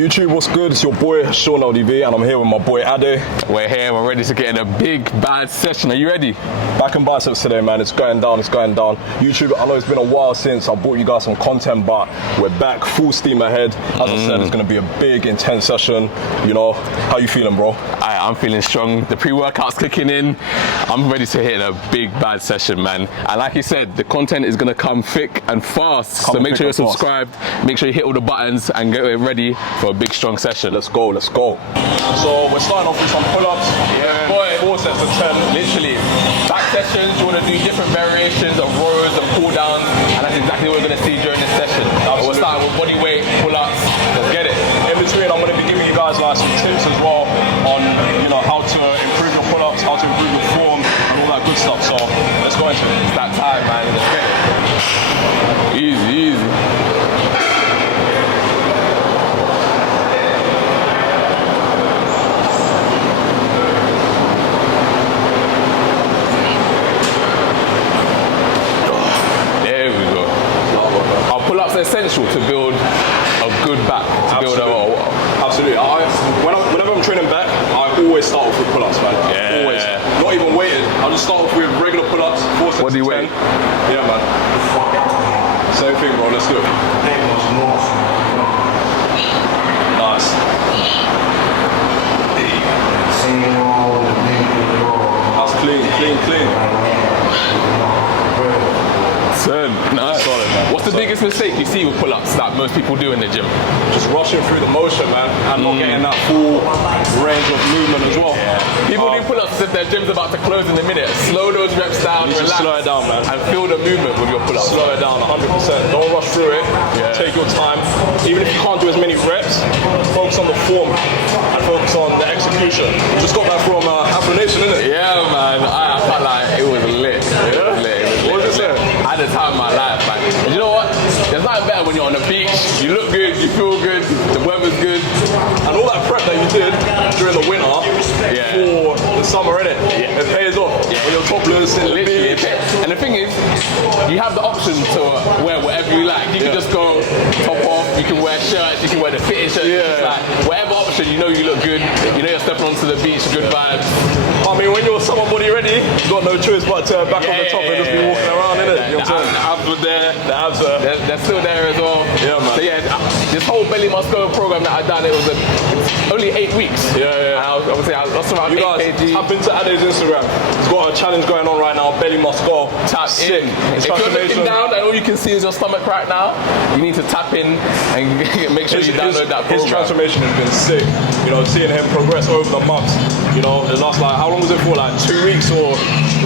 YouTube, what's good? It's your boy Seanldv, and I'm here with my boy Ade. We're here, we're ready to get in a big, bad session. Are you ready? Back in biceps today, man. It's going down, it's going down. YouTube, I know it's been a while since I brought you guys some content, but we're back, full steam ahead. As I said, it's going to be a big, intense session. You know, how you feeling, bro? I'm feeling strong. The pre-workout's kicking in. I'm ready to hit a big, bad session, man. And like you said, the content is going to come thick and fast. So make sure you're subscribed, make sure you hit all the buttons and get ready for a big, strong session. Let's go, let's go. So we're starting off with some pull-ups. Yeah, boy. 4 sets of 10. Literally. Back sessions, you want to do different variations of rows and pull-downs, and that's exactly what we're going to see during this session. We're starting with body weight, pull-ups. Let's get it. In between, I'm going to be giving you guys like some tips as well on, you know, how to improve your pull-ups, how to improve your form, and all that good stuff. So let's go into it. It's that time, man. Let's get it. Easy, easy. Essential to build a good back. Absolutely. Whenever I'm training back, I always start off with pull-ups, man. Yeah. Always. Not even weighted. I'll just start off with regular pull-ups. 4 sets what do you of 10. weigh? Yeah, man. Same thing, bro. Let's do it. Nice. That's clean, clean, clean. Nice. Solid, man. What's the biggest mistake you see with pull-ups that most people do in the gym? Just rushing through the motion, man, and not getting that full range of movement as well. Yeah. People do pull-ups as if their gym's about to close in a minute. Slow those reps down, relax, slow it down, man, and feel the movement with your pull-ups. Slow it down 100%. Don't rush through it. Yeah. Take your time. Even if you can't do as many reps, focus on the form and focus on the execution. Just got that from Afro Nation, innit? Yeah, man. I felt like it was lit. It was lit. What was it? I had the time of my life, man. And you know what? There's nothing better when you're on the beach, you look good, you feel good, the weather's good. And all that prep that you did during the winter for the summer, innit? Yeah. It pays off. When you're topless in the beach. And the thing is, you have the option to wear whatever you like. You can just go top off, you can wear shirts, you can wear the fitted shirts. Like, whatever option, you know you look good, you know you're stepping onto the beach, good vibes. I mean, when you're summer body ready, you got no choice but to back on the top and just be walking around, innit? You know what I'm saying? The abs were there. The abs are... They're still there as well. Yeah, man. So yeah, this whole Belly Must Go program that I done, it was only 8 weeks. Yeah. And I would say I lost around 8 kg. Tap into Ade's Instagram. He's got a challenge going on right now. Belly Must Go. Tap in. If you're looking down and all you can see is your stomach right now, you need to tap in and make sure you download that program. His transformation has been sick. You know, seeing him progress over the months. You know, the last, like, how long was it for? Like 2 weeks or?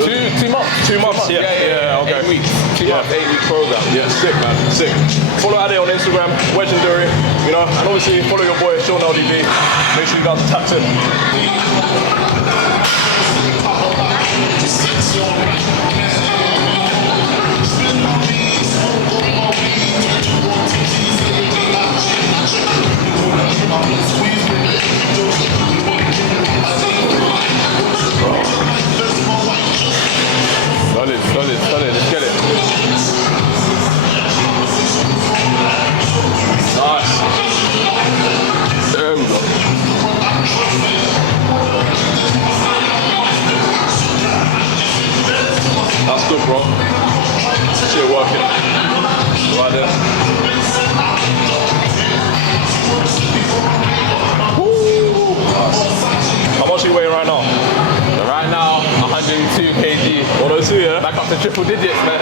2 months. 2 months, yeah. Okay. 8 weeks. 2 months, 8 week program. Yeah, sick, man, sick. Follow Ade on Instagram, Wegendary, you know, and obviously follow your boy Seanldv. Make sure you guys are tapped in. Solid, let's get it. Nice. There we go. That's good, bro. Shit working. Right there. Woo. Nice. How much are you weighing right now? Right now, 102 kg. 102, yeah? Back up to triple digits, man.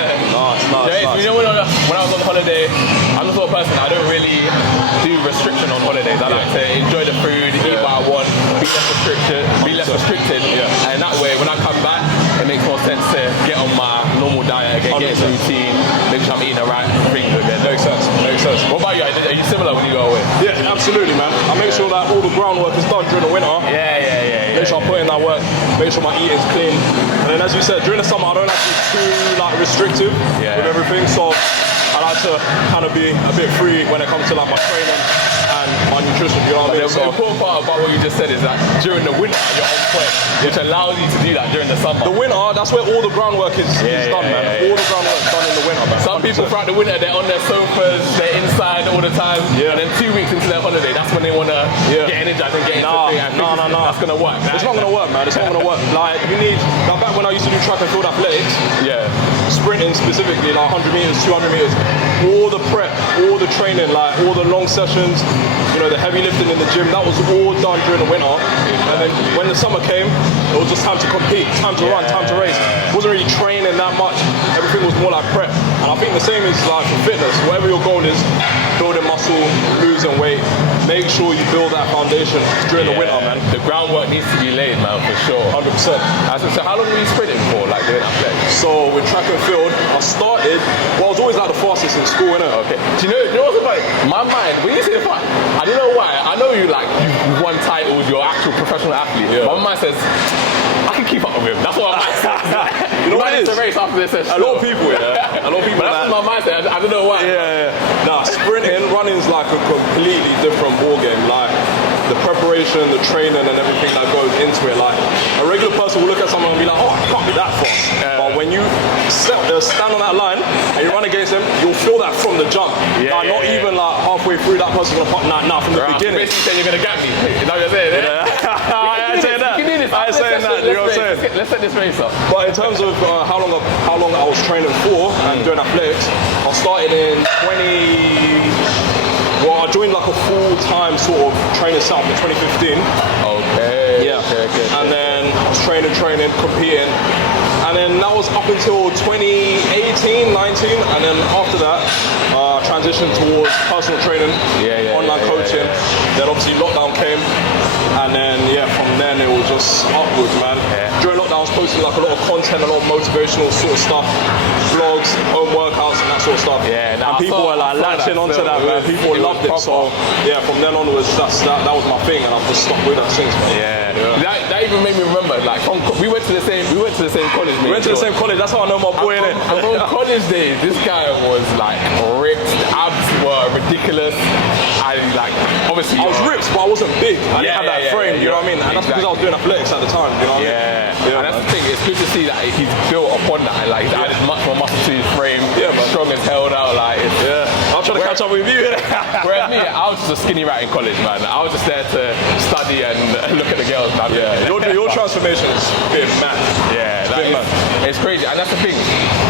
Nice. You know, when I was on holiday, I'm the sort of person, I don't really do restriction on holidays. I like to enjoy the food, eat what I want, be less restricted. And that way, when I come back, it makes more sense to get on my normal diet again, get into routine, make sure I'm eating the right things again. Makes sense. What about you? Are you similar when you go away? Yeah, absolutely, man. I make sure that all the groundwork is done during the winter. Make sure I put in that work, make sure my eating's clean. And then as you said, during the summer I don't like to be too restrictive with everything. So I like to kind of be a bit free when it comes to like my training and my nutrition, you know what I mean? The important part about what you just said is that during the winter you're on point, which allows you to do that during the summer. The winter, that's where all the groundwork is done, man. All the groundwork is done in the winter, man. Some people throughout the winter, they're on their sofas, they're inside all the time, and then 2 weeks into their holiday, that's when they want to get energized and get into the thing. No. That's going to work. It's not going to work, man. It's not going to work. Like, you need, like back when I used to do track and field athletics, sprinting specifically, like 100 meters, 200 meters, all the prep, all the training, like all the long sessions, you know, the heavy lifting in the gym, that was all done during the winter. And then when the summer came, it was just time to compete, time to run, time to race. It wasn't really training that much. Everything was more like prep. And I think the same is like for fitness. Whatever your goal is, building muscle, losing weight, make sure you build that foundation during the winter, man. The groundwork needs to be laid, man, for sure. 100%. So how long were you sprinting for, like doing athletics? So with track and field, I started, well, I was always like the fastest in school, innit? Okay. Do you know what's about my mind? When you say the fact, I don't know why. I know you like you've won titles, you're actual professional athlete. My mind says, I can keep up with him. That's what my mind says. You know what it is? To race after this session. A lot of people, a lot of people. But that's what my mind says. I don't know why. Nah, sprinting, running is like a completely different ball game. Like the preparation, the training, and everything that goes into it. Like a regular person will look at someone and be like, oh, I can't be that fast. But when you stand on that line and you run against them, you'll feel that from the jump. Not even like halfway through that person's gonna pop. Nah, from the beginning. Basically saying you're gonna get me. Is that what you're saying? I ain't saying that. I ain't saying that. You know what I'm saying? Let's set this race up. But in terms of how long I was training for and doing athletics, I started in I joined like a full-time sort of training setup in 2015. Okay. Okay. And then I was training, competing. And then that was up until 2018, 19. And then after that, transitioned towards personal training, online coaching. Then obviously lockdown came. And then, from then it was just upwards, man. During lockdown, I was posting like a lot of content, a lot of motivational sort of stuff, vlogs, home workouts, and that sort of stuff. And people were like latching onto that, man. People loved it. So, from then onwards, that was my thing, and I've just stuck with that since, man. That even made me remember, like, we went to the same college, mate. We went to the same college. That's how I know my boy, innit? And from college days, this guy was like ripped. The abs were ridiculous. Obviously, I was ripped, but I wasn't big. I didn't have that frame, you know what I mean? And that's because I was doing athletics at the time, you know what I mean? And that's the thing, it's good to see that he's built upon that, and like he's added much more muscle to his frame, strong as hell now, like I'm trying to catch up with you, innit? Whereas me, I was just a skinny rat in college, man. I was just there to study and look at the girls, man. Your transformation has been mad. It's crazy, and that's the thing.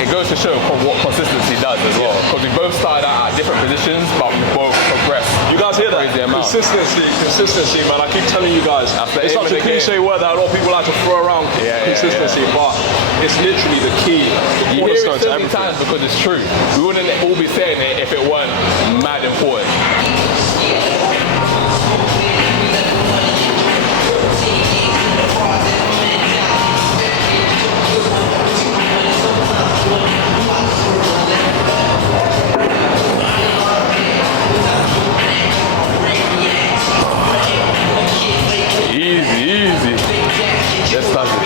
It goes to show what consistency does as well. Because we both started out at different positions, but we both progressed. You guys hear that? Consistency, man. I keep telling you guys. It's such a cliche word that a lot of people like to throw around. Consistency, but it's literally the key. You hear it so many times because it's true. We wouldn't all be saying it if it weren't mad important. Easy. Let's start this.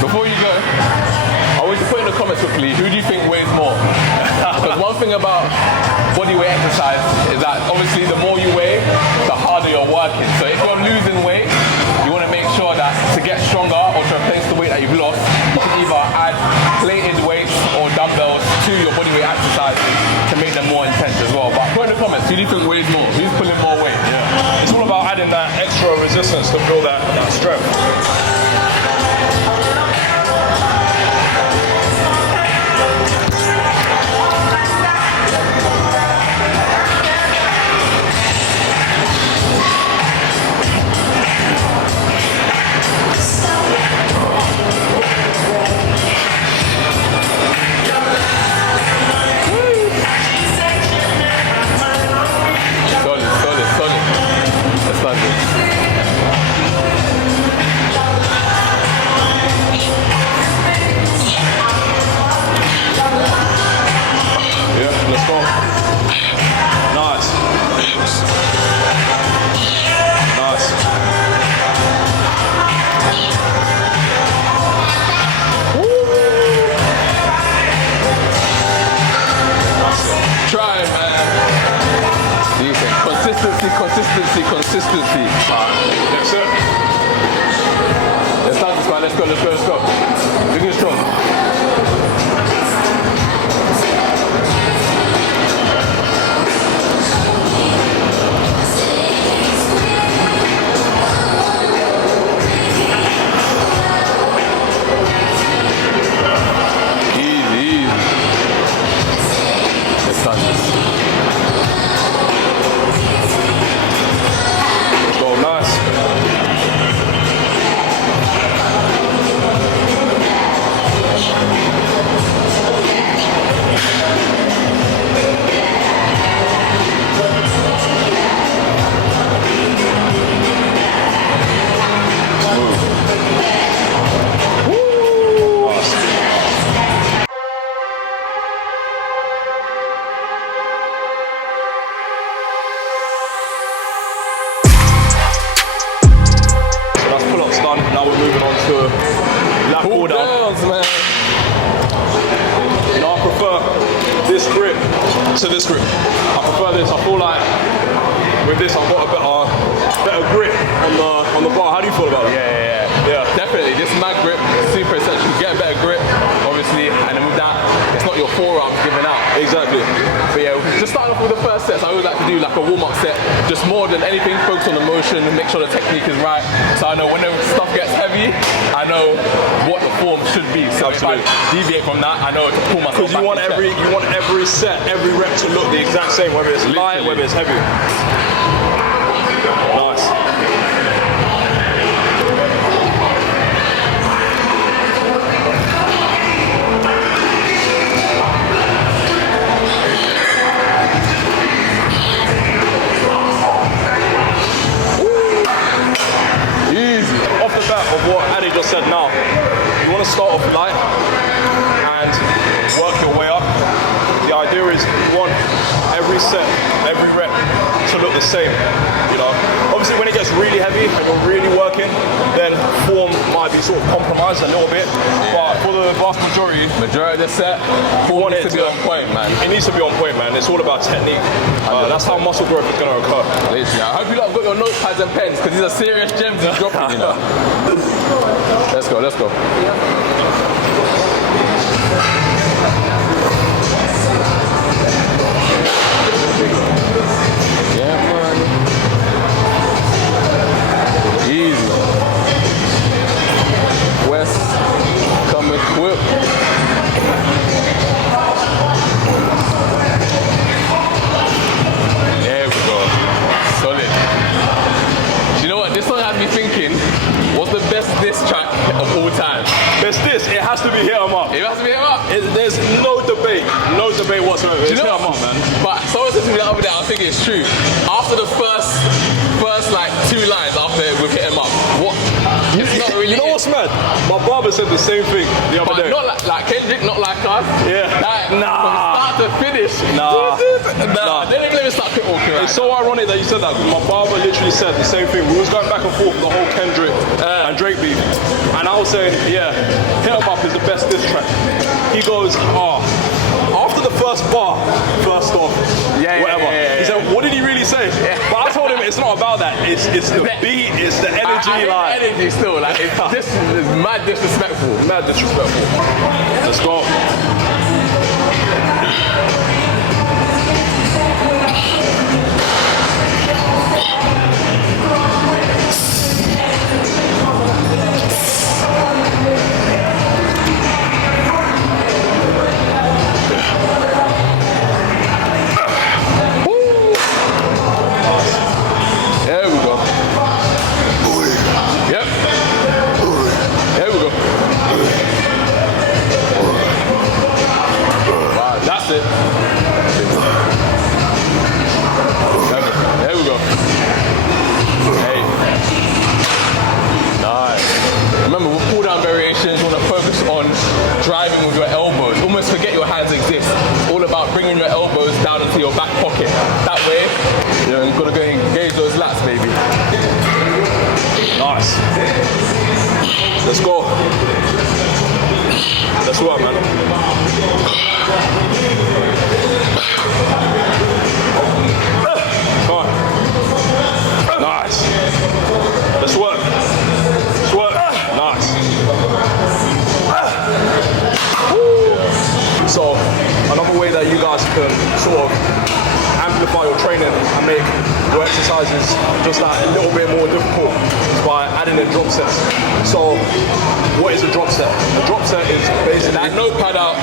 Before you go, I want you to put in the comments quickly, who do you think weighs more? Because one thing about bodyweight exercise is that obviously the more you weigh, the harder you're working. So if you're losing weight, you want to make sure that to get stronger or to replace the weight that you've lost, you can either add plated weights or dumbbells to your bodyweight exercises to make them more intense as well. But put in the comments, who do you think weighs more? Who's pulling more weight? It's all about adding that extra resistance to build that strength. Solid. Let's start this. Consistency. That's it. Let's start this one. Let's go. Big and strong. Easy. Let's start this. Let's go, nice. Now we're moving on to lat pull down. Man. You know, I prefer this grip to this grip. I prefer this. I feel like with this I've got a better grip on the bar. How do you feel about it? Yeah. Definitely. This mag grip, super essential. Get a better grip, obviously, and then with that, it's not your forearms giving out. Exactly. But yeah, just starting off with the first sets, I always like to do like a warm-up set. Just more than anything, focus on the motion and make sure the technique is right. So I know when the stuff gets heavy, I know what the form should be. So Absolutely. if I deviate from that, I know to pull myself Because you want every set, every rep to look the exact same, whether it's light, whether it's heavy. Nice. Off the bat of what Addy just said now, you want to start off light and work your way up. The idea is you want every set, every rep to look the same, you know. Obviously when it gets really heavy and you're really working, then form might be sort of compromised a little bit, but for the vast majority of the set, form needs to be on point, man. It needs to be on point, man. It's all about technique. That's how muscle growth is going to occur. Literally. I hope you lot have got your notepads and pens, because these are serious gems he's dropping, you know. Let's go. Yeah, man. Easy. West, come equipped. There we go. Solid. Do you know what? This one had me thinking, what's the best diss track of all time? Best diss, it has to be Hit 'em Up. It has to be him up. There's no debate whatsoever. Do you It's know Hit 'em Up, man. But someone said to me the other day, I think it's true. After the first like 2 lines after we've hit him up, what? It's not really. You know what's mad? My barber said the same thing the other But day. not like Kendrick, not like us. Yeah. Like, Nah. From start to finish. Nah. They didn't even let me start quick walking. It's so ironic that you said that. My barber literally said the same thing. We was going back and forth with the whole Kendrick and Drake beef, and I was saying, yeah, Hit 'em Up is the best diss track. He goes, after the first bar, first off, whatever. He said, what did he really say? But I told him it's not about that. It's the beat, it's the energy. I energy still. Like it's mad disrespectful. Mad disrespectful. Let's go. There we go. Yep. There we go. Wow, that's it. There we go. Hey. Nice. Remember, with pull down variations, you want to focus on driving with your elbows. Almost forget your hands exist. It's all about bringing your elbows down into your back pocket. That way, you've got to go engage those lats, baby. Nice. Let's go. Let's work, man. Come on. exercises just that a little bit more difficult by adding in drop sets. So what is a drop set? A drop set is basically... Get that notepad out.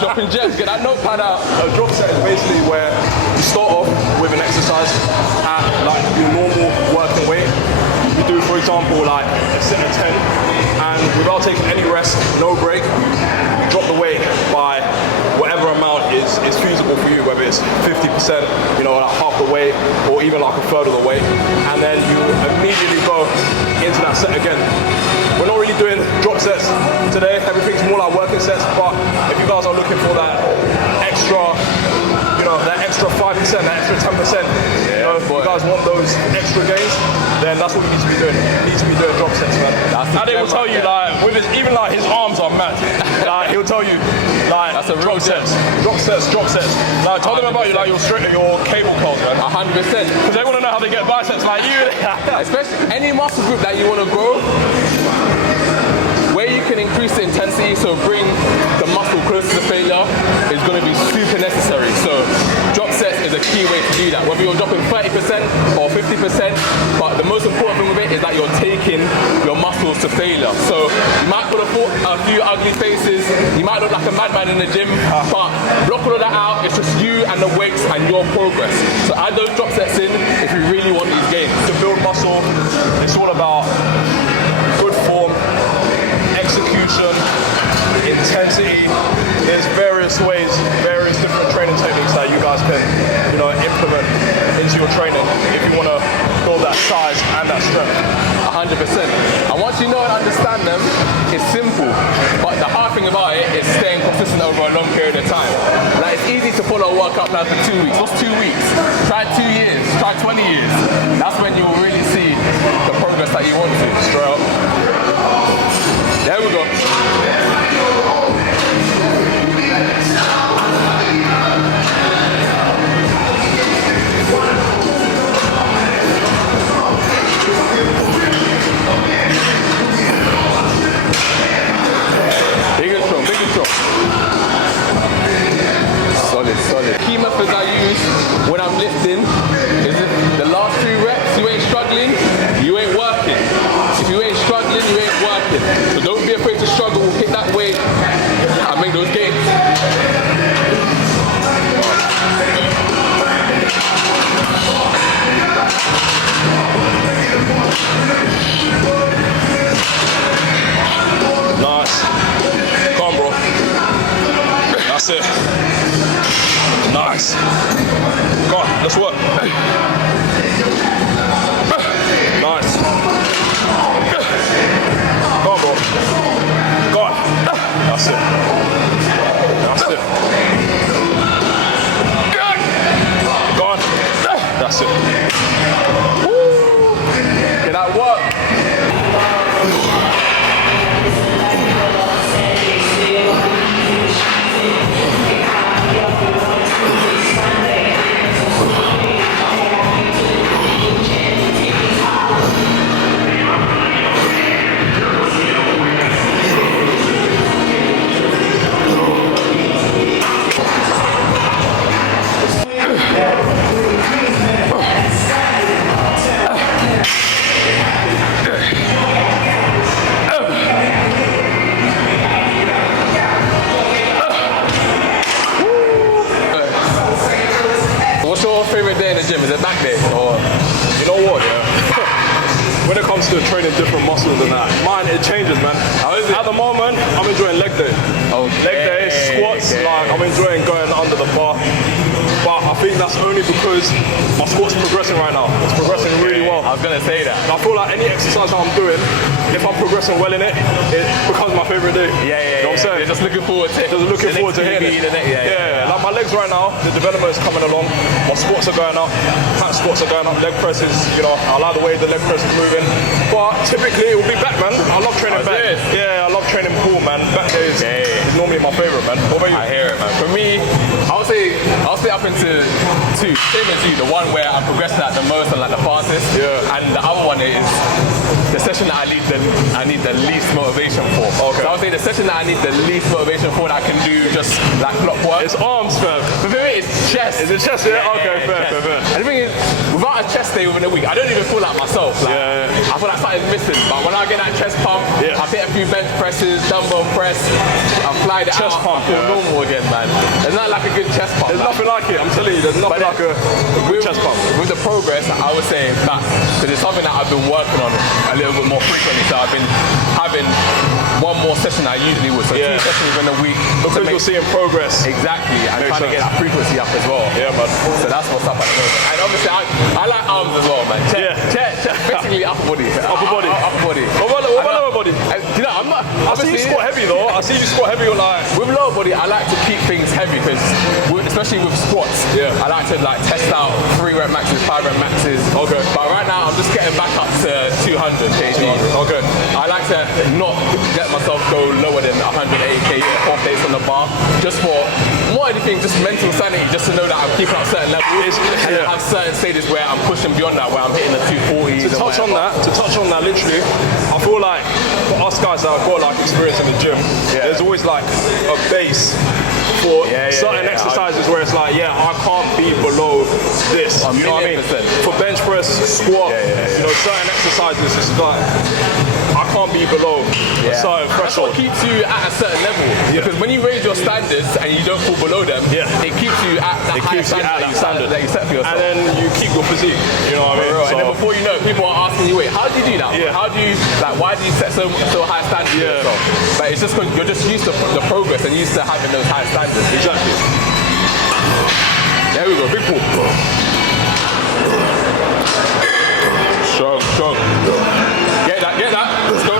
Dropping gems, get that notepad out. A drop set is basically where you start off with an exercise at like your normal working weight. You do, for example, like a set of 10, and without taking any rest, no break, you drop the weight by whatever amount is feasible for you, whether it's 50%, you know, like half the weight, or even like a third of the weight, and then you immediately go into that set again. We're not really doing drop sets today, everything's more like working sets, but if you guys are looking for that extra, you know, that extra 5%, that extra 10%, you know, if you guys want those extra gains, then that's what you need to be doing. You need to be doing drop sets, man. And they will tell you, like, with his, even like his arms are mad. Like, he'll tell you, like, that's a real drop sets, drop sets, drop sets. Like, tell them about you, like, your cable curls, man. 100%. Because they want to know how they get biceps like you. Especially any muscle group that you want to grow, where you can increase the intensity, so bring the muscle closer to failure, is going to be super necessary. So drop sets is a key way to do that. Whether you're dropping 30% or 50%, but the most important thing with it is that you're taking your muscles to failure. So you might put a few ugly faces, you might look like a madman in the gym, but block all of that out. It's just you and the weights and your progress. So add those drop sets in if you really want these gains. To build muscle, it's all about good form, execution, intensity. There's various ways, various different training techniques that you guys can, you know, implement into your training if you want to build that size and that strength. 100%. And once you know and understand them, it's simple. But the hard thing about it is staying consistent over a long period of time. Like, it's easy to follow a workout plan for 2 weeks. What's 2 weeks? Try 2 years. Try 20 years. That's when you will really see the progress that you want to. Straight up. There we go. Big and strong, big and strong. Solid, solid. Key methods I use when I'm lifting is the last 3 reps, you ain't struggling, you ain't working. If you ain't struggling, you ain't working. So don't be afraid to struggle, hit that weight and make those gains. Nice. Come on, bro. That's it. Nice. Come on, let's work. Nice. Come on, bro. Go on. That's it. That's it. Go on. That's it. Woo! Get that work. What's your favorite day in the gym? Is it back day or? You know what, yeah? When it comes to training different muscles and that, mine, it changes, man. How is it? At the moment, I'm enjoying leg day. Okay. Leg day, squats, like, I'm enjoying going under the bar. But I think that's only because my squat's progressing right now. It's progressing really well. I was gonna say that. I feel like any exercise that I'm doing, if I'm progressing well in it, it becomes my favorite day. Yeah, You know what I'm saying? You're just looking forward to it. Just looking forward to hitting it. Yeah, like my legs right now, the development is coming along. My squats are going up, hat squats are going up, leg presses, you know, I like the way the leg press is moving. But typically it will be back, man. I love training back. Yeah, I love training pull, man. Back day is normally my favorite, man. What about you? I hear it, man. For me, I'll say up into 2. Same as you, the one where I'm progressing at the most and like the fastest. Yeah. And the other one is the session that I need the least motivation for. Okay. So I would say the session that I need the least motivation for that I can do just like clockwork. It's arms, fam. For me, it's chest. Is it chest? Yeah, okay, fair. And the thing is, without start a chest day within a week, I don't even feel like myself. Like, I feel like something's missing. But when I get that chest pump, I hit a few bench presses, dumbbell press, I fly the chest pump, I feel normal again, man. There's not like a good chest pump. There's nothing like it. I'm telling you, there's nothing like a good chest pump. With the progress, I would say that because it's something that I've been working on a little bit more frequently. So I've been having one more session than I usually would. So 2 sessions in a week. Because you're seeing progress. Exactly. I'm trying to get that frequency up as well. Yeah, man. So that's what's up at the moment. And obviously, I like arms as well, man. Chest, basically upper body. Upper body. Upper body. What about lower body? You know, I'm not. I see you squat heavy though. I see you squat heavy like. With lower body, I like to keep things heavy because, especially with squats, I like to like test out 3 rep maxes, 5 rep maxes. Okay. But right now, I'm just getting back up to 200 kg. Okay. I like to not let myself go lower than 180 kg 4 plates on the bar, just for more anything, just mental sanity, just to know that I'm keeping up certain levels and I have certain stages where I'm pushing beyond that, where I'm hitting the 240s. To touch on that, literally, I feel like for us guys that have got like experience in the gym, there's always like a base for certain exercises where it's like, I can't be below this. You know what I mean? For bench press, squat, you know, certain exercises, it's like I can't be below a certain threshold. That's what keeps you at a certain level. Because when you raise your standards and you don't fall below them, it keeps you at that higher standard that you set for yourself. And then you keep your physique. You know what I mean? And then before you know it, people are asking you, wait, how do you do that? How do you, like, why do you set so high standards for yourself? But it's just because you're just used to the progress and used to having those high standards. Exactly. There we go, big pull. Strong. Get that. Let's go.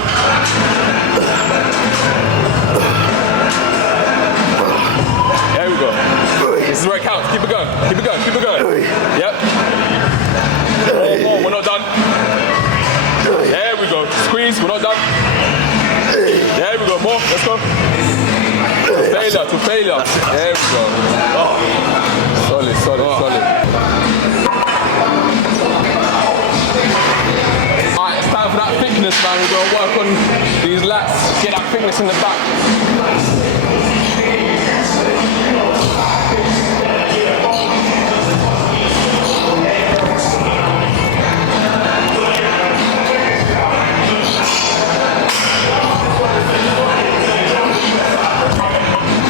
There we go. This is where it counts. Keep it going. Yep. More. We're not done. There we go. Squeeze. We're not done. There we go. More. Let's go. To failure. There we go. Solid. Alright, it's time for that thickness, man. We're going to work on these lats, get that thickness in the back.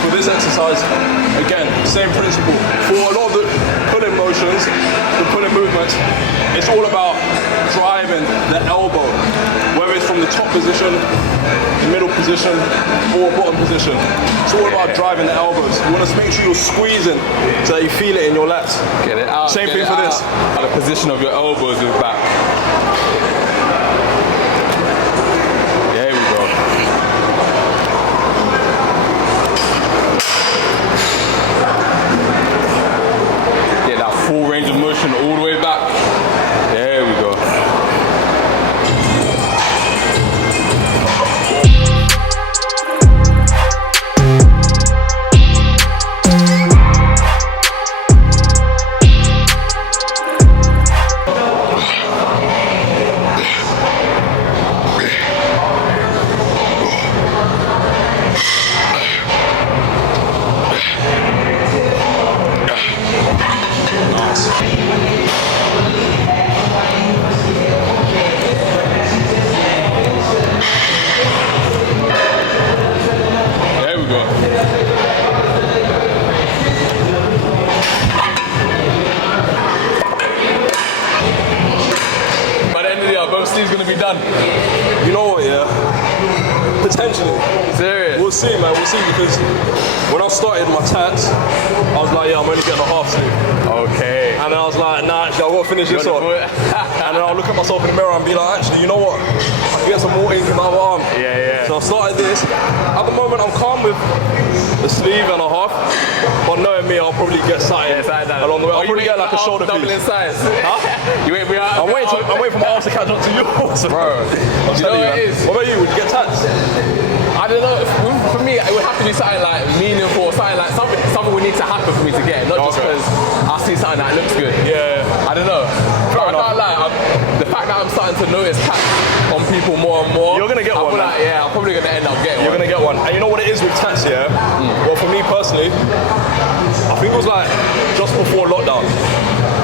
For this exercise, again, same principle. For a lot of the pulling motions, the pulling movements, it's all about driving the elbow, whether it's from the top position, the middle position, or bottom position. It's all about driving the elbows. You want to make sure you're squeezing so that you feel it in your lats. Get it out. Same thing for this. The position of your elbows is back. There we go. Get that full range of motion all the way back. There we go. You know what, potentially. Serious? We'll see, man. We'll see, because when I started my tats, I was like, I'm only getting a half sleeve. Okay. And then I was like, nah, actually, I've got to finish this off. And then I'll look at myself in the mirror and be like, actually, you know what? I can get some more ink in my other arm. So I started this. At the moment, I'm calm with a sleeve and a half. But knowing me, I'll probably get something along the way. I'll probably get like a shoulder piece. Double in size. Huh? You wait me out. I'm waiting for my arms to catch up to yours. Bro, you know what it is? What about you? Would you get tats? I don't know. For me, it would have to be something like meaningful, something would need to happen for me to get it. Not just because I see something that looks good. I don't know. I can't lie. The fact that I'm starting to notice tats on people more and more. You're gonna get one. Like, I'm probably gonna end up getting You're gonna get one. And you know what it is with tats, Well, for me personally, I think it was like just before lockdown,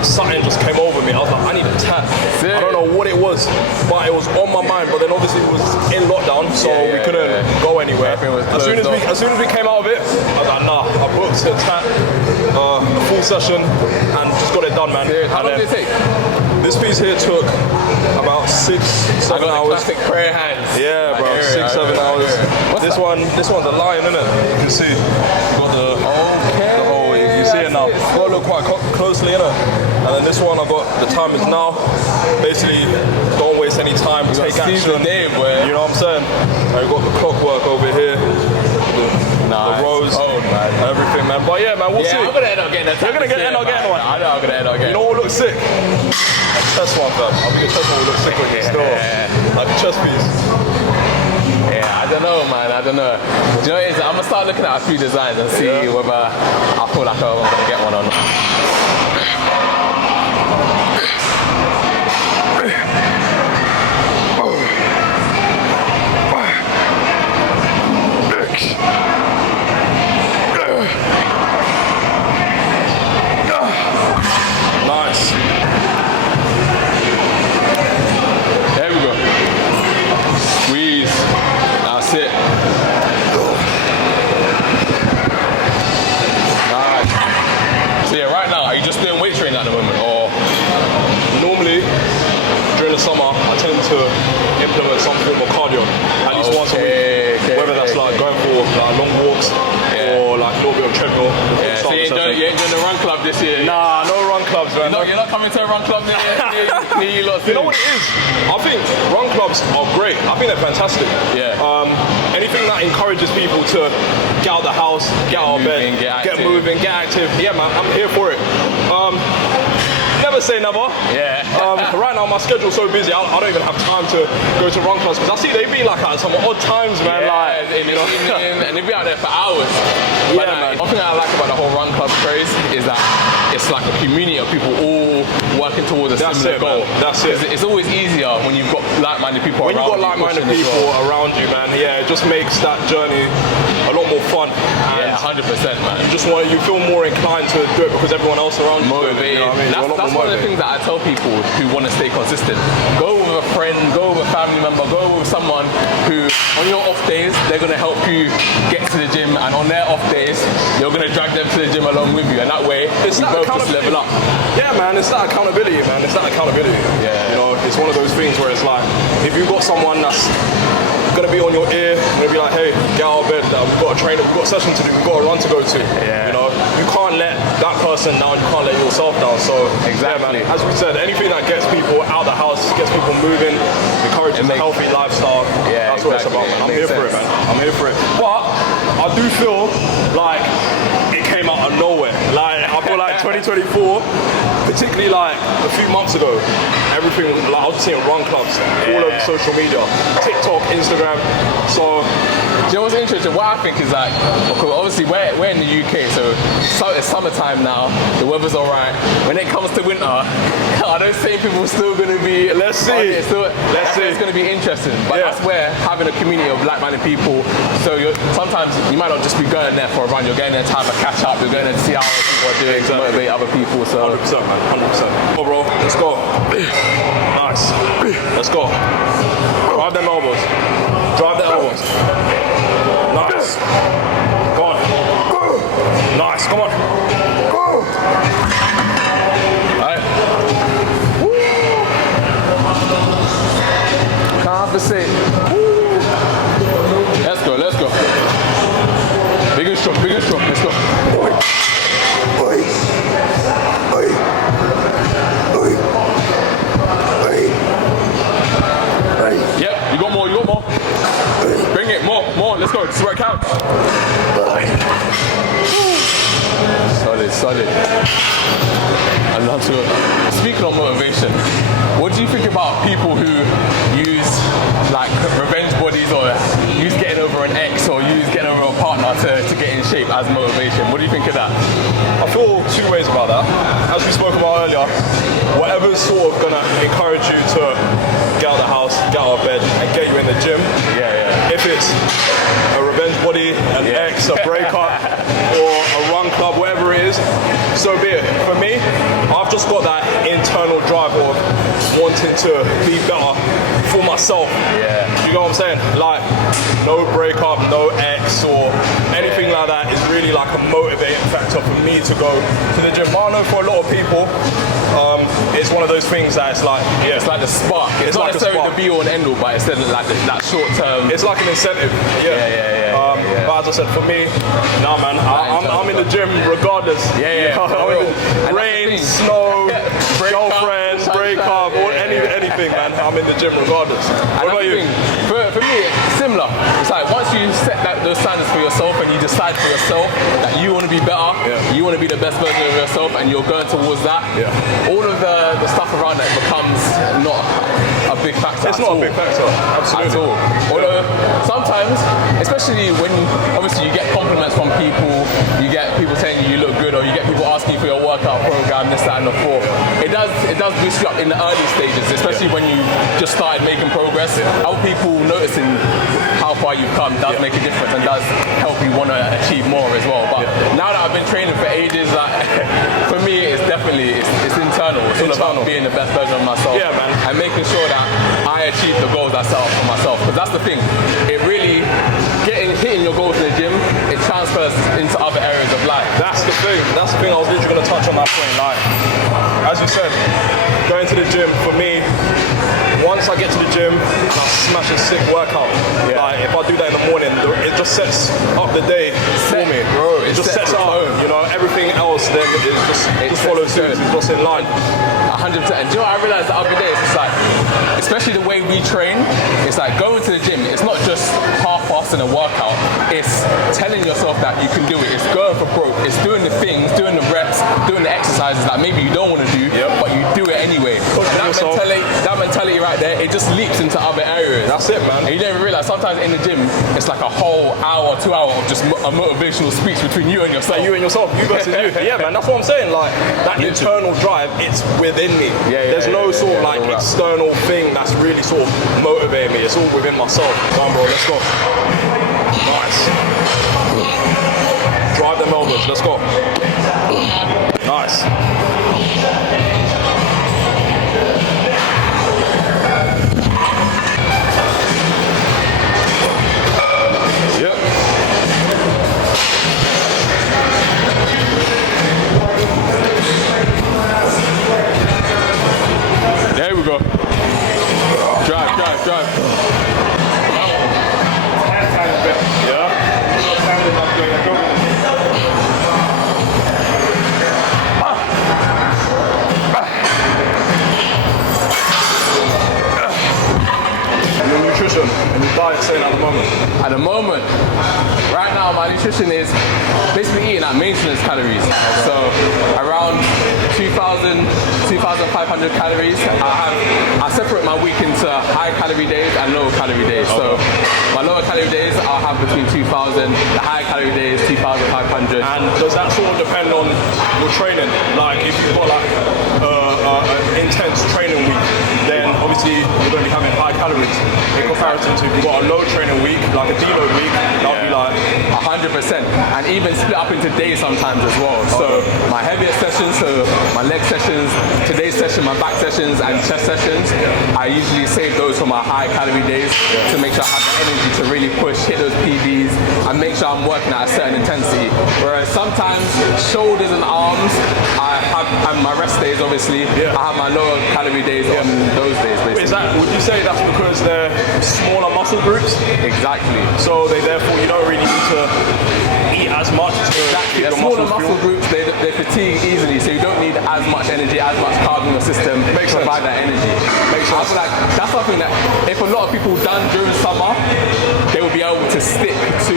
something just came over me. I was like, I need need a tan. I don't know what it was, but it was on my mind. But then obviously it was in lockdown, so we couldn't go anywhere. As soon as we came out of it, I was like, nah, I booked a tan, a full session, and just got it done, man. How long did it take? This piece here took about 6-7 hours. Classic prayer hands. Yeah, bro, 6-7 hours. This one's a lion, isn't it? You can see. You got the whole. You see it now. Got to look quite closely, innit? And then this one, I got the time is now. Basically, don't waste any time. Take action. Day, boy. You know what I'm saying? And we got the clockwork over here. The rows, everything, man. But yeah, man, we'll see. I'm gonna end up getting a tan. You're gonna end up getting one. I know I'm gonna end up getting. You know what looks sick? A chest one, fam. I think a chest one will look sick with you still. Like a chest piece. Yeah, I don't know, man. I don't know. Do you know what it is? I'm gonna start looking at a few designs and see whether I feel like I'm gonna get one or not. Nice. There we go. Squeeze. That's it. Nice. So yeah, right now, are you just doing weight training at the moment, or? Normally, during the summer, I tend to implement some form of cardio at least once a week. Whether that's like going for like long walks or like a little bit of treadmill. Yeah, so you ain't doing the run club this year? Nah, no run clubs, man. You're not coming to a run club near you lot. You know what it is? I think run clubs are great. I think they're fantastic. Yeah. Anything that encourages people to get out of the house, get out of bed, get moving, get active. Yeah, man, I'm here for it. Never say never. Yeah. Right now my schedule's so busy, I don't even have time to go to run clubs because I see they be like at some odd times, man. Like in the evening, and they be out there for hours. But man. One thing I like about the whole run club craze is that it's like a community of people all working towards a similar goal. Man. That's it. It's always easier when you've got like-minded people around you. When you've got like-minded people around you, man, yeah, it just makes that journey a lot more fun. And 100%, man. You feel more inclined to do it because everyone else around you motivated. You know what I mean? That's one of the things that I tell people who want to stay consistent. Go with a friend, go with a family member, go with someone who, on your off days, they're going to help you get to the gym, and on their off days, you're going to drag them to the gym along with you, and that way, it's you both just level up. Yeah, man, it's that accountability, man. It's that accountability. Yeah. You know, it's one of those things where it's like, if you've got someone that's gonna be on your ear, gonna be like, hey, get out of bed, we've got a trainer, we've got a session to do, we've got a run to go to. Yeah. You know, you can't let that person down, you can't let yourself down. So exactly, yeah, man, as we said, anything that gets people out of the house, gets people moving, encourages a healthy lifestyle, that's what it's about, man. I'm here for it, man. I'm here for it. But I do feel like it came out of nowhere. Like I feel like 2024, particularly like a few months ago, everything was like I was seeing run clubs all over social media, TikTok, Instagram. So do you know what's interesting? What I think is like, because obviously we're in the UK, so it's summertime now, the weather's alright. When it comes to winter, are those same people still going to be? Let's see. It's going to be interesting. But that's where having a community of like-minded people. So sometimes you might not just be going there for a run. You're going there to have a catch up. You're going there to see how other people are doing, to motivate other people. So 100%, man. 100%. Oh, bro, let's go. Nice. Let's go. Drive them elbows. Drive the elbows. Nice. Go on. Nice. Come on. Alright. Compensate. Let's go. Let's go. Big and strong. Big and strong. Let's go. Yep, you got more, you got more. Bring it, more, let's go, this is where it counts. Solid. And that's good. Speaking of motivation, what do you think about people who use like revenge bodies or use getting over an ex or use getting over a partner to get in shape as motivation? What do you think of that? I feel two ways about that. As we spoke about earlier, whatever's sort of gonna encourage you to get out of the house, get out of bed, and get you in the gym. If it's a revenge body, an ex, a breakup, or a run club, whatever it is, so be it. For me, I've just got that internal drive of wanting to be better for myself. Yeah. You know what I'm saying? Like, no breakup, no ex or anything like that is really like a motivating factor for me to go to the gym. But I know for a lot of people, it's one of those things that it's like, yeah. It's like the spark. It's not like necessarily the be-all and end-all, but it's like that short-term. It's like an incentive. Yeah. But as I said, for me, nah, man, I'm in the gym regardless. Yeah. Rain, snow, girlfriend, breakup, or anything, man. I'm in the gym regardless. What about you? For me, it's similar. It's like once you set those standards for yourself and you decide for yourself that you want to be better, you want to be the best version of yourself, and you're going towards that. All of the stuff around that becomes not a big factor. It's not a big factor, absolutely. At all. Although sometimes, especially when obviously you get compliments from people, you get people saying you look good, or you get people asking for your workout program, this, that, and the fourth. It does boost you up in the early stages, especially when you just started making progress. Other people noticing how far you've come does make a difference and does help you want to achieve more as well. But now that I've been training for ages, like, for me, it's definitely it's internal. It's all about being the best version of myself, and making sure that I achieve the goals I set up for myself. Because that's the thing. It really hitting your goals in the gym, it transfers into other areas of life. That's the thing. I was literally going to touch on that point. Like, as you said, going to the gym for me. Once I get to the gym and I smash a sick workout, like if I do that in the morning, it just sets up the day for me, bro. It just sets it up. You know, everything else then it just follows suit. It's just in line. 100%. And do you know what I realized the other day? It's like, especially the way we train, it's like going to the gym. It's not just half-assing a workout. It's telling yourself that you can do it. It's going for broke. It's doing the things, doing the reps, doing the exercises that maybe you don't want to do, but you do it anyway. And that mentality right there, it just leaps into other areas. That's it, man. And you don't even realize sometimes in the gym, it's like a whole hour, 2 hours of just a motivational speech between you and yourself. You versus you. Yeah, man, that's what I'm saying. Like, that internal drive, it's within me. There's no sort of like external thing that's really sort of motivating me. It's all within myself. Come on, bro, let's go. Nice. Drive them elbows, let's go. Nice. There we go. Drive. Nutrition and your diet saying at the moment? At the moment, right now my nutrition is basically eating at maintenance calories. So around 2,500 calories. I separate my week into high calorie days and low calorie days. So my lower calorie days I'll have between 2,000, the high calorie days 2,500. And does that sort of depend on your training? Like if you've got like an intense training week, then obviously you're going to be having high calories in comparison to if you've got a low training week, like a deload week, that'll be like 100%, and even split up into days sometimes as well. So my heaviest sessions, so my leg sessions, today's session, my back sessions and chest sessions, I usually save those for my high calorie days to make sure I have the energy to really push, hit those PBs, and make sure I'm working at a certain intensity. Whereas sometimes shoulders and arms, and my rest days obviously, I have my lower calorie days on those days basically. Would you say that's because they're smaller muscle groups? Exactly. So therefore you don't really need to eat as much to keep your smaller muscles muscle groups, they fatigue easily, so you don't need as much energy, as much carb in your system to provide that energy. I feel like that's something that if a lot of people done during summer, they will be able to stick to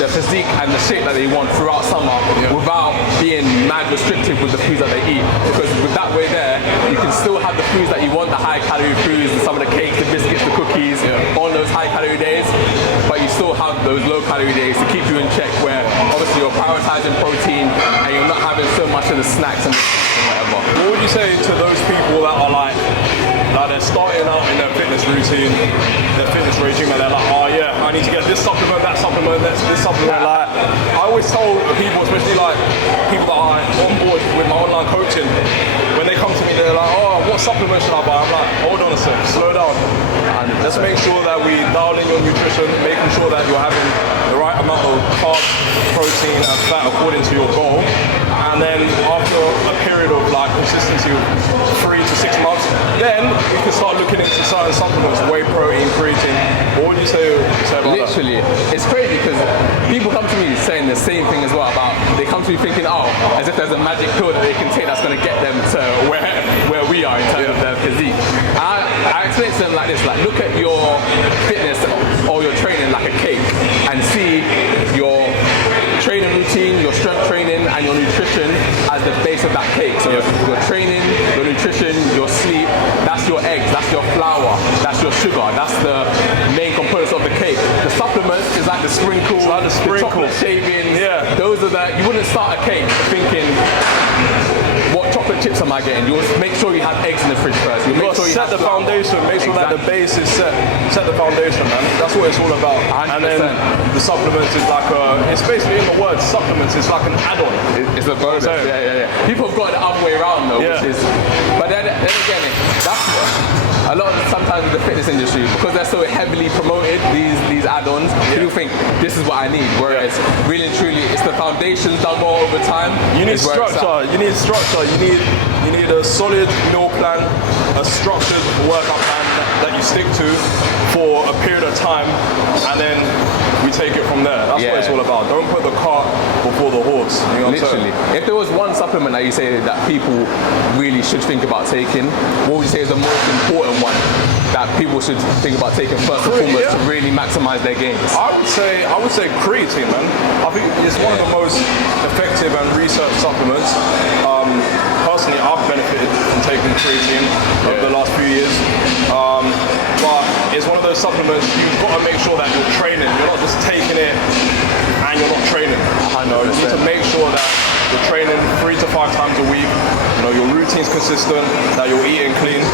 the physique and the shape that they want throughout summer without being mad restrictive with the foods that they eat. Because with that way there, you can still have the foods that you want, the high calorie foods, some of the cakes, the biscuits, the cookies on those high calorie days, but you still have those low calorie days to keep you in check where obviously you're prioritizing protein and you're not having so much of the snacks and whatever. What would you say to those people that are like they're starting out in their fitness routine, their fitness regime, and they're like, oh yeah, I need to get this supplement, that supplement, this supplement. Like, I always tell people, especially like people that are on board with my online coaching, when they come to me, they're like, oh, what what supplements should I buy? I'm like, hold on a sec, slow down. Let's make sure that we dial in your nutrition, making sure that you're having the right amount of carbs, protein, and fat according to your goal. And then after a period of like consistency of 3 to 6 months, then you can start looking into certain supplements, whey protein, creatine. What would you say about Literally, it's crazy because people come to me saying the same thing as well about, they come to me thinking, oh, as if there's a magic pill that they can take that's going to get them to where we are in terms of their physique. I explain to them like this, like look at your fitness or your training like a cake and see your training routine, your strength training and your nutrition as the base of that cake. So your training, your nutrition, your sleep, that's your eggs, that's your flour, that's your sugar, that's the main components of the cake. The supplements is like the sprinkles, the chocolate shavings. Yeah. Those are you wouldn't start a cake thinking, what chocolate chips am I getting? You make sure you have eggs in the fridge first. You make sure you set the foundation, make sure that the base is set. Set the foundation, man. That's what it's all about. 100%. And then the supplements is like it's basically in the word supplements, it's like an add-on. It's a bonus. Yeah. People have got it the other way around though, which is, but then again, that's a lot of sometimes in the fitness industry, because they're so heavily promoted, these add-ons, people think this is what I need, whereas really and truly it's the foundation done more over time. You need structure, you need a solid meal plan, a structured workout plan that you stick to for a period of time, and then we take it from there. That's what it's all about. Don't put the cart before the horse. You know what Literally. I'm saying? If there was one supplement that you say that people really should think about taking, what would you say is the most important one that people should think about taking first and foremost to really maximize their gains? I would say creatine, man. I think it's one of the most effective and researched supplements. Personally, I've benefited from taking creatine over the last few years. But it's one of those supplements you've got to make sure that you're training. You're not just taking it and you're not training. You need to make sure that you're training 3 to 5 times a week. Your routine's consistent, that you're eating clean.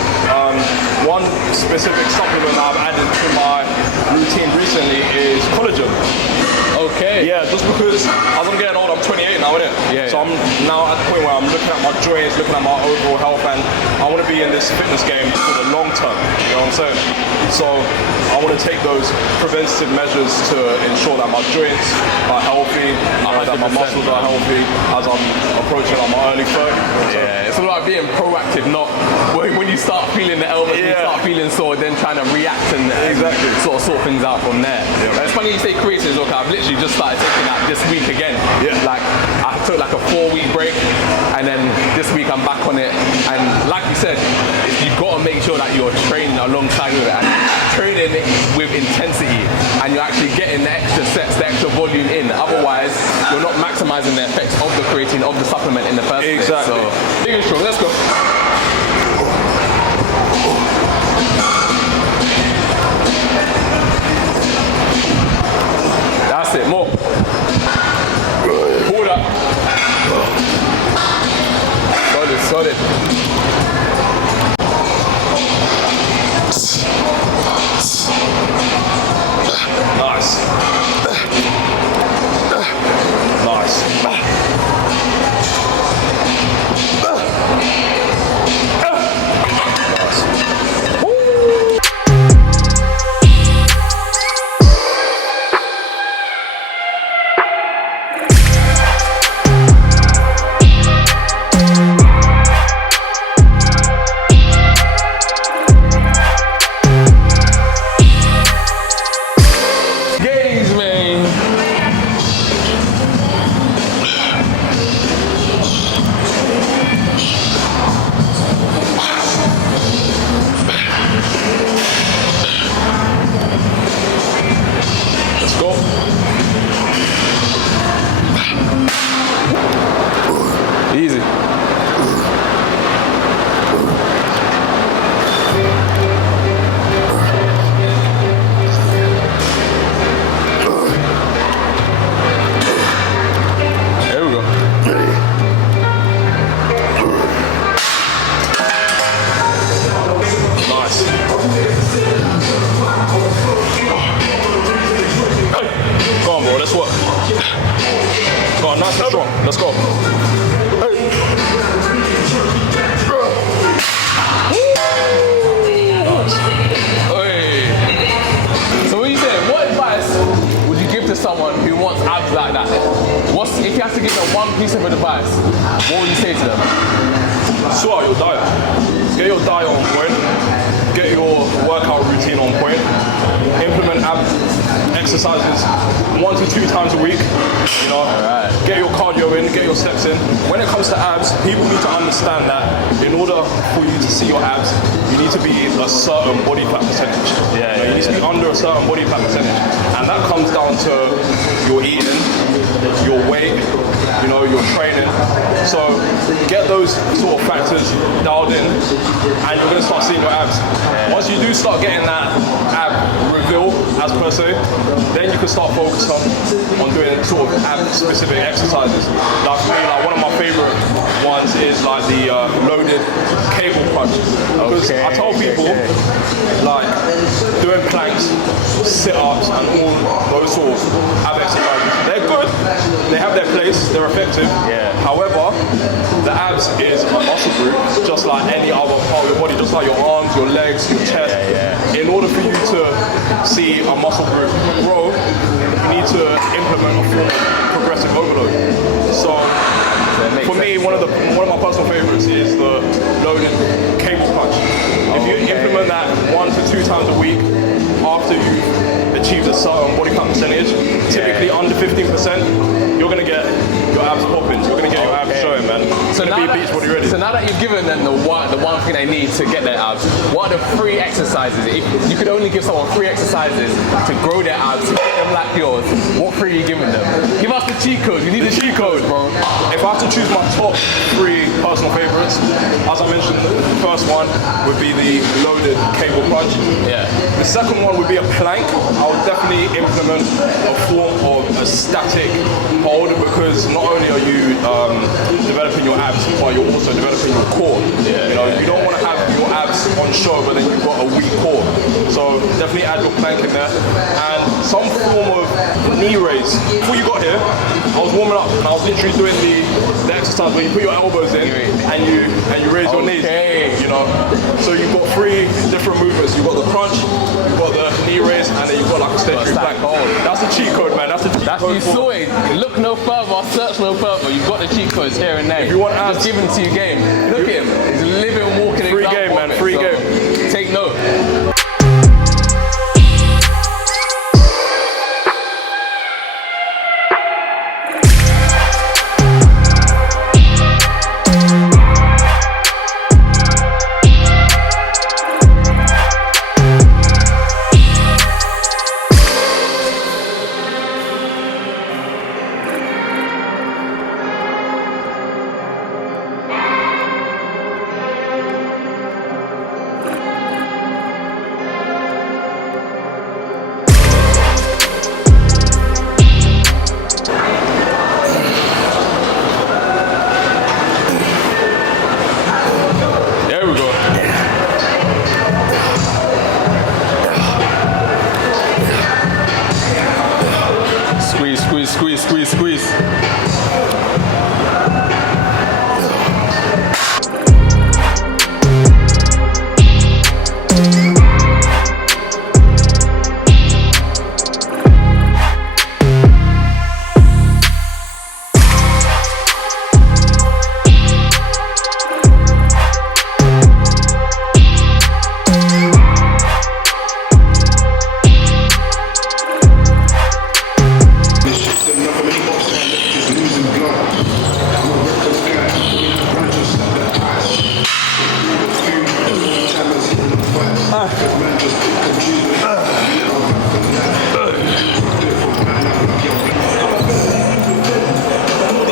One specific supplement I've added to my routine recently is collagen. Okay. Yeah, just because as I'm getting old, I'm 28 now, innit? Yeah. So I'm now at the point where I'm looking at my joints, looking at my overall health, and I want to be in this fitness game for the long term. You know what I'm saying? So I want to take those preventative measures to ensure that my joints are healthy, that my muscles are healthy as I'm approaching my early 30s. Yeah, it's all about being proactive, not when you start feeling the ailment, you start feeling sore, then trying to react and sort things out from there. Yeah. It's funny you say creatine as well, I've literally just started taking that this week again. Yeah. Like I took like a 4-week break, and then this week I'm back on it. And like you said, you've got to make sure that you're training alongside with it, and training with intensity, and you're actually getting the extra sets, the extra volume in. Otherwise, you're not maximizing the effects of the creatine, of the supplement in the first place. Exactly. So, big intro, let's go. That's it, more. Pull up. Solid. Nice. abs. Hey. So what you saying? What advice would you give to someone who wants abs like that? If you have to give them one piece of advice, what would you say to them? Sort out your diet. Get your diet on point. Get your workout routine on point. Implement ab exercises 1 to 2 times a week. You know, get your cardio in, get your steps in. When it comes to abs, people need to understand that in order for you to see your abs, you need to be a certain body fat percentage. You need to be under a certain body fat percentage, and that comes down to your eating, your weight, you know, your training. So get those sort of factors dialed in, and you're going to start seeing your abs. Once you do start getting that ab reveal, as per se, then you can start focusing on doing sort of ab specific exercises. Like for me, like one of my favorite ones is like the loaded cable crunch. Because I tell people, like doing planks, sit-ups, and all those sort of ab exercises, they're good, they have their place, they're effective. However, the abs is a muscle group, just like any other part of your body, just like your arms, your legs, your chest. In order for you to see a muscle group grow, you need to implement a form of progressive overload. So for me, one of my personal favorites is the loaded cable punch. If you implement that 1 to 2 times a week after you've achieved a certain body fat percentage, typically under 15%, you're going to get your abs popping. You're going to get your abs showing, man. So now that you've given them the one thing they need to get their abs, what are the 3 exercises? If you could only give someone 3 exercises to grow their abs, to get them like yours, what 3 are you giving them? Give us the cheat code. We need the cheat code, bro. If I have to choose my top 3 personal favorites, as I mentioned, the first one would be the loaded cable crunch. The second one would be a plank. I would definitely implement a form of a static hold, because not only are you developing your abs, but you're also developing your core. You know, you don't want to have your abs on show, but then you've got a weak core. So definitely add your plank in there, and some form of knee raise. Before you got here, I was warming up, and I was literally doing the exercise where you put your elbows in and you raise your knees. You know, so you've got 3 different movements. You've got the crunch, you've got the knee raise, and then you've got like a stationary plank. That's the cheat code, man. That's the cheat code. You saw it. Look no further, search no further. You've got the cheat codes here and there. If you want abs, just give them to your game. Look at him. He's a living, walking free game, man. Free game. Take note. Squeeze.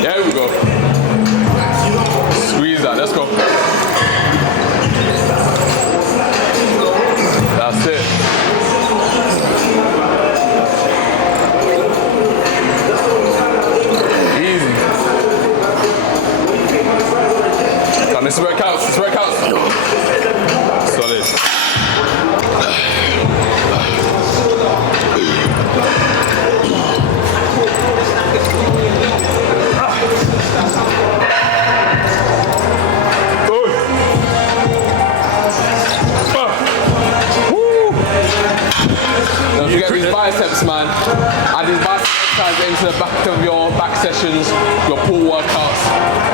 There we go. Squeeze that. Let's go. That's it. Easy. Come, this is where it counts. This is where it counts. Solid. Add these bicep exercises into the back of your back sessions, your pull workouts.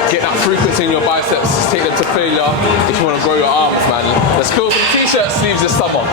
Get that frequency in your biceps, take them to failure if you want to grow your arms, man. Let's fill some t-shirt sleeves this summer.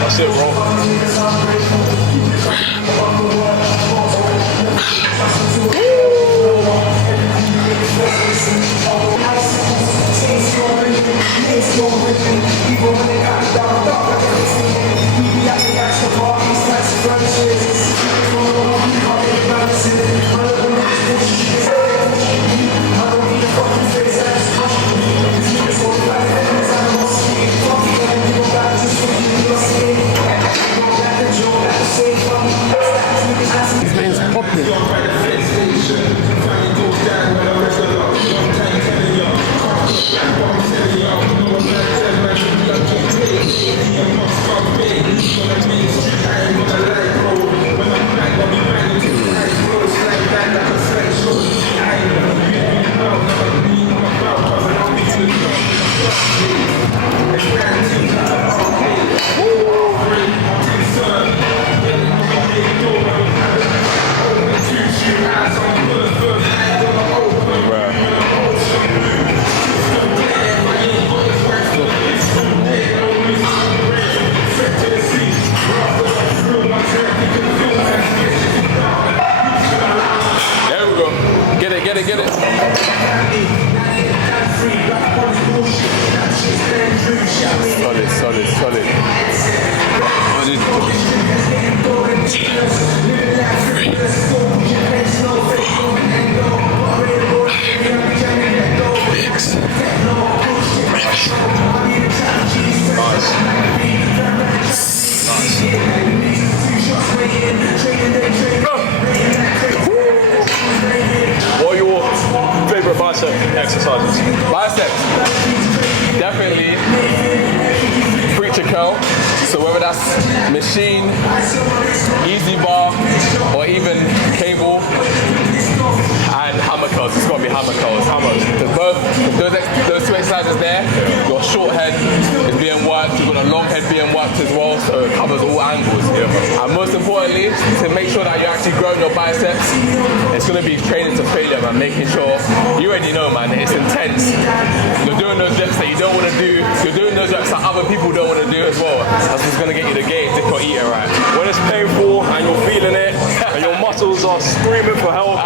That's it, bro. signature curl. So whether that's machine, easy bar, or even cable and hammer curls. It's got to be hammer curls. Those two exercises there, your short head is being worked, you've got a long head being worked as well, so it covers all angles. And most importantly, to make sure that you're actually growing your biceps, it's going to be training to failure, man. Making sure, you already know, man, it's intense. You're doing those reps that you don't want to do, you're doing those reps that other people don't want to do as well. That's what's going to get you the gains if you're eating right. When it's painful and you're feeling it, and your muscles are screaming for help,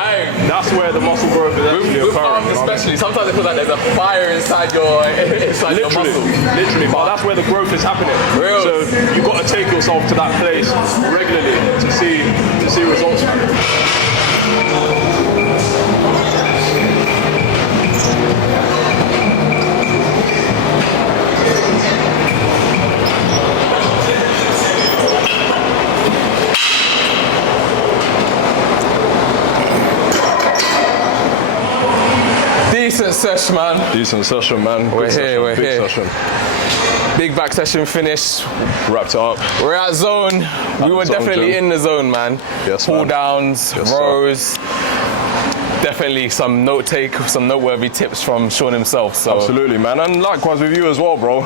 that's where the muscle growth is actually occurring. Especially, sometimes it feels like there's a fire inside your muscle. Literally, but that's where the growth is happening. Real. So you've got to take yourself to that place regularly to see results. Decent session, man. Decent session, man. We're here. Session. Big back session finished. Wrapped it up. We're at zone. We were definitely in the zone, man. Yes, pull man. downs, Yes, rows. Sir. Definitely some noteworthy tips from Sean himself. So absolutely, man, and likewise with you as well, bro.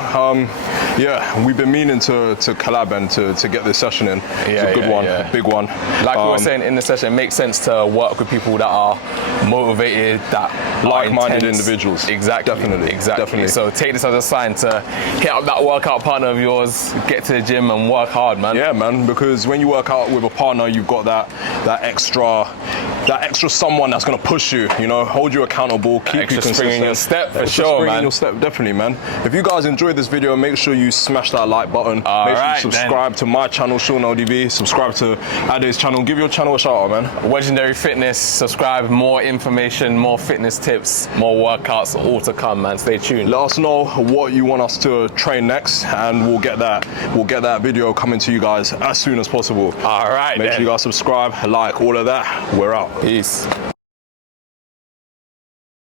Yeah, we've been meaning to collab and to get this session in. It's a good one, a big one. Like we were saying in the session, it makes sense to work with people that are motivated, that like-minded individuals. Exactly. Definitely. So take this as a sign to hit up that workout partner of yours, get to the gym and work hard, man. Yeah, man, because when you work out with a partner, you've got that extra someone that's gonna push you, hold you accountable, keep you consistent. Spring in your step, for sure, man. In your step, definitely, man. If you guys enjoyed this video, make sure you smash that like button. Make sure you subscribe to my channel, Seanldv. Subscribe to Ade's channel. Give your channel a shout out, man. Wegendary Fitness. Subscribe. More information, more fitness tips, more workouts, all to come, man. Stay tuned. Let us know what you want us to train next, and we'll get that video coming to you guys as soon as possible. All right. Make sure you guys subscribe, like, all of that. We're out. Peace.